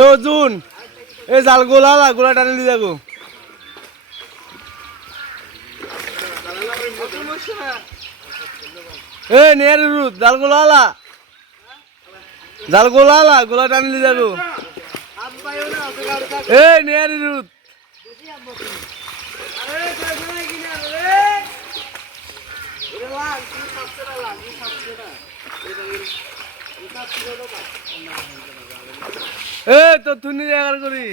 এ অর্জুন এ জাল গোলা গোলা টানে দিয়ে যাবো এ নেয়ার রুদ জাল গোলা গোলা টানে দিয়ে যাবো এ নেয়ার রুদ এ তো তুই এগার করি